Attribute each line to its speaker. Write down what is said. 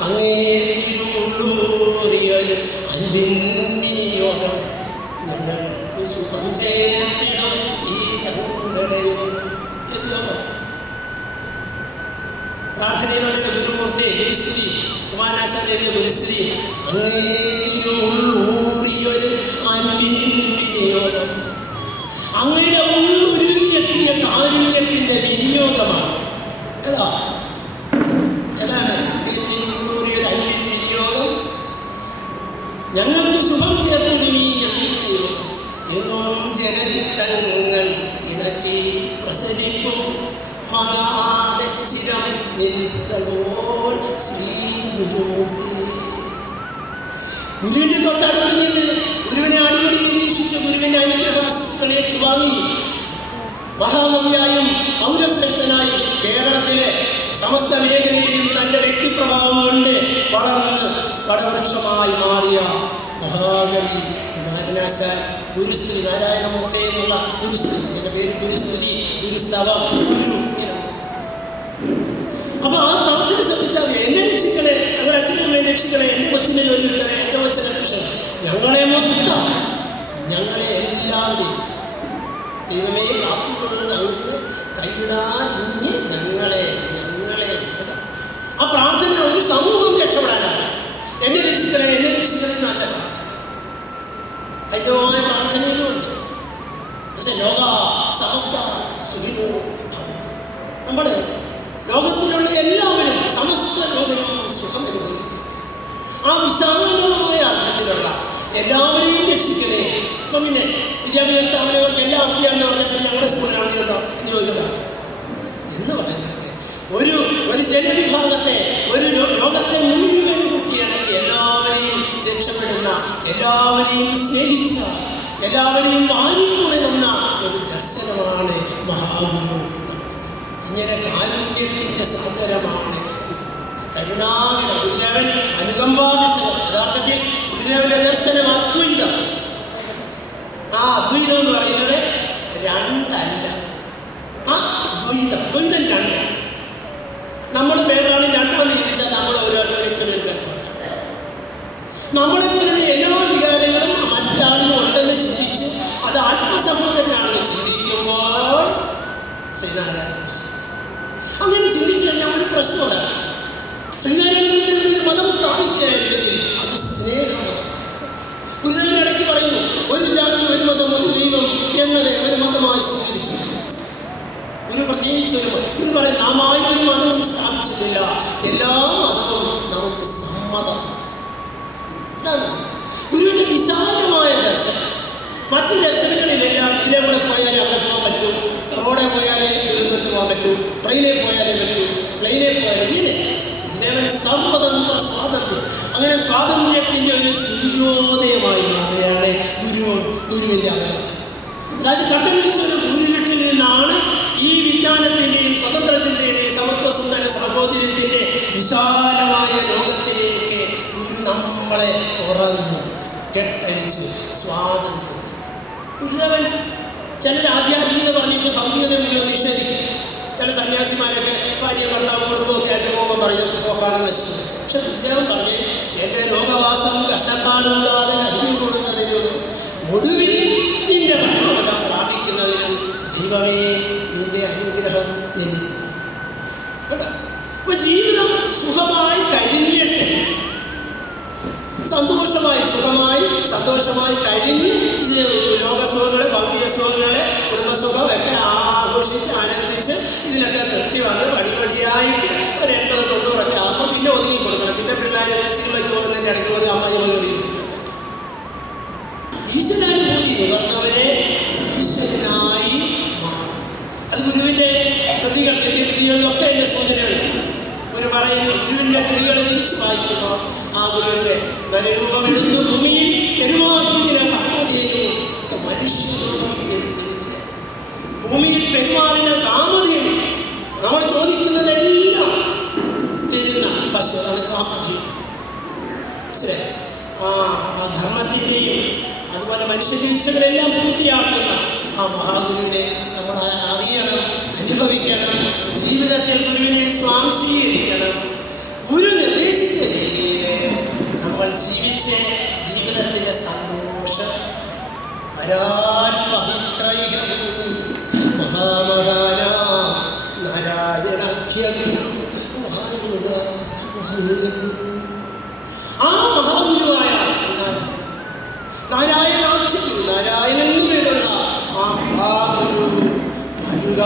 Speaker 1: അങ്ങേ തിരുള്ളൂറിയൊരു അൻപിൻ വിനിയോഗം. അങ്ങയുടെ ഉള്ളുരുകിയെത്തിയ കാരുണ്യത്തിന്റെ വിനിയോഗമാണ്. ഏതാ ഞങ്ങൾക്ക് സുഖം ചേർത്തതും ഈ യോഗം എന്നും ജനചിത്തങ്ങൾ ഇണക്കി പ്രസരിക്കും ചിരം നിൽക്കോൽ ശ്രീമൂർത്തി ഗുരുവിന്റെ തൊട്ടടുത്ത് നിന്ന് ഗുരുവിനെ അടിപൊളി നിരീക്ഷിച്ച് ഗുരുവിന്റെ അനുഗ്രഹാശിസ്കളെ ഏറ്റുവാങ്ങി മഹാകവിയായും പൗരശ്രേഷ്ഠനായും കേരളത്തിലെ സമസ്ത മേഖലയിലും തന്റെ വ്യക്തിപ്രഭാവം കൊണ്ട് വളർന്ന് വടവൃക്ഷമായി മാറിയ മഹാകവി കുമാരനാശാൻ ഗുരുസ്തുതി നാരായണമൂർത്തി എന്നുള്ള ഗുരുസ്തുതി എന്റെ പേര് ഗുരുസ്തുതി ഗുരുസ്തവം ഗുരു അപ്പൊ ആ പ്രാർത്ഥന ശ്രദ്ധിച്ചാൽ മതി. എന്നെ രക്ഷിക്കണേ ഞങ്ങളുടെ അച്ഛനമ്മയെ രക്ഷിക്കണേ എന്റെ കൊച്ചിനെ ജോലി കിട്ടണേ എന്റെ കൊച്ചിനെ രക്ഷിക്കണം ഞങ്ങളെ മൊത്തം ഞങ്ങളെ എല്ലാവരെയും ദൈവമേ കാത്തുകൊള്ളുന്ന കൈവിടാൻ ഇനി ഞങ്ങളെ. ആ പ്രാർത്ഥന ഒരു സമൂഹം രക്ഷപ്പെടാനാണ്. എന്നെ രക്ഷിക്കണേ എന്നെ രക്ഷിക്കണേ എന്നല്ല പ്രാർത്ഥന. ഹൈന്ദവമായ പ്രാർത്ഥനയിലും ഉണ്ട്. പക്ഷെ ലോക സമസ്ത സുഖിനോ നമ്മൾ ലോകത്തിലുള്ള എല്ലാവരും സമസ്ത ലോകരും സുഖം അനുഭവിക്കുന്നു. ആ വിശാലമായ അർത്ഥത്തിലുള്ള എല്ലാവരെയും രക്ഷിക്കണേ. ഇപ്പം പിന്നെ വിദ്യാഭ്യാസ സ്ഥാപനങ്ങൾക്ക് എല്ലാം അവധിയാണെന്ന് എല്ലാവരെയും സ്നേഹിച്ച എല്ലാവരെയും വാരിക്കുണരുന്ന ഒരു ദർശനമാണ് മഹാഗുരു ഇങ്ങനെ കാരുണ്യത്തിന്റെ സാഗരമാണ് കരുണാകര ഗുരുദേവൻ അനുകമ്പാദിശം യഥാർത്ഥത്തിൽ ഗുരുദേവന്റെ ദർശനം അദ്വൈതം. ആ അദ്വൈതം എന്ന് പറയുന്നത് രണ്ടല്ല. ആ ദ്വൈതം ദ്വൈതം രണ്ടാണ് നമ്മൾ പേരാണ് രണ്ടാന്ന് ചിന്തിച്ചാൽ നമ്മൾ ഒരാൾ ഒരിക്കലും ഒരു മതം അത് പറയുന്നു ഒരു ജാതി ഒരു ദൈവം മതമായി ഒരു ഇത് മതവും നമുക്ക് ഇതാണ് ദർശനങ്ങളിലെല്ലാം പോയാലേ അവിടെ പോകാൻ പറ്റൂ. റോഡിൽ പോയാലേ തിരുവനന്തപുരത്ത് പോകാൻ പറ്റൂ. ട്രെയിനിൽ പോയാലേ പറ്റൂ പ്ലെയിനിൽ പോയാലേ ഇങ്ങനെ ഇതേവൻ സർവതന്ത്ര സ്വാതന്ത്ര്യം അങ്ങനെ സ്വാതന്ത്ര്യത്തിന്റെ ഒരു സൂര്യോദയമായി മാറുകയാണ് ഗുരു ഗുരുവിന്റെ അവരം അതായത് കണ്ടുപിടിച്ച ഒരു ഗുരുവിട്ടിൽ നിന്നാണ് ഈ വിജ്ഞാനത്തിന്റെയും സ്വതന്ത്രത്തിന്റെയും സമത്വ സുന്ദര സഹോദര്യത്തിന്റെ വിശാലമായ ലോകത്തിലേക്ക് ഗുരു നമ്മളെ തുറന്നു കെട്ടഴിച്ച് സ്വാതന്ത്ര്യത്തിൽ ഗുരുദേവൻ ചിലർ ആധ്യാത്മികത പറഞ്ഞിട്ട് ഭൗതികത മുഴുവൻ നിഷേധിക്കും. ചില സന്യാസിമാരൊക്കെ ഭാര്യ ഭർത്താവ് കുടുംബമൊക്കെ ആയിട്ട് പോകുമ്പോൾ പറഞ്ഞു പോക്കാണെന്ന് നശിക്കുന്നത് പക്ഷെ ഗുരുദേവൻ പറഞ്ഞ് ലോകവാസം കഷ്ടപ്പാടുകൂടാതെ കഴിഞ്ഞു കൊടുക്കുന്നതിനും ഒടുവിൽ നിന്റെ പരമപദം പ്രാപിക്കുന്നതിനും ദൈവമേ നിന്റെ അനുഗ്രഹം കേട്ടോ അപ്പൊ ജീവിതം സുഖമായി കഴിഞ്ഞിട്ട് സന്തോഷമായി സുഖമായി സന്തോഷമായി കഴിഞ്ഞ് ഇതിന് ലോകസുഖങ്ങൾ ഭൗതിക സുഖങ്ങൾ കുടുംബസുഖം ഒക്കെ ആഘോഷിച്ച് ആനന്ദിച്ച് ഇതിനൊക്കെ തൃപ്തി വന്ന് പടിപടിയായിട്ട് ഒരു എൺപത് തൊണ്ണൂറൊക്കെ ആകുമ്പോൾ പിന്നെ ഒതുങ്ങി കൊടുക്കണം. പിന്നെ പിള്ളേർ സിനിമയ്ക്ക് പോകുന്നതിന്റെ ഇടയ്ക്ക് ഒരു അമ്മ നുകർന്നവരെ ഈശ്വരനായി മാറും. അത് ഗുരുവിന്റെ കൃതികൾ കൃതികളിലൊക്കെ എന്റെ സൂചനയുണ്ട് ഗുരു പറയുന്നു ഗുരുവിന്റെ കൃതികളെ തിരിച്ചു വായിക്കുമ്പോൾ ആ ഗുരുവിന്റെ നരരൂപമെടുത്ത് ഭൂമിയിൽ പെരുമാറിയതിനെ കാണുകയും മനുഷ്യരൂപം തിരിച്ച് ഭൂമിയിൽ പെരുമാറിന കാമധേനു നമ്മൾ ചോദിക്കുന്നതെല്ലാം തരുന്ന പശു അതാണ് ആ ധർമ്മത്തിന്റെയും അതുപോലെ മനുഷ്യ ചികിത്സകളെല്ലാം പൂർത്തിയാക്കുന്ന ആ മഹാഗുരുവിനെ നമ്മൾ അറിയണം അനുഭവിക്കണം ജീവിതത്തിൽ ഗുരുവിനെ സ്വാംശീകരിക്കണം. ഗുരു നിർദ്ദേശിച്ച രീതിയിൽ നമ്മൾ ജീവിച്ച് ജീവിതത്തിന്റെ സന്തോഷം. വരാൻ പവിത്രൈഹ വാഴുക ആ മഹാഗുരുവായ ശ്രീനാരായണ നാരായണാഖ്യഗുരു നാരായണൻ എന്ന് പേരുള്ള ആ മഹാഗുരു വാഴുക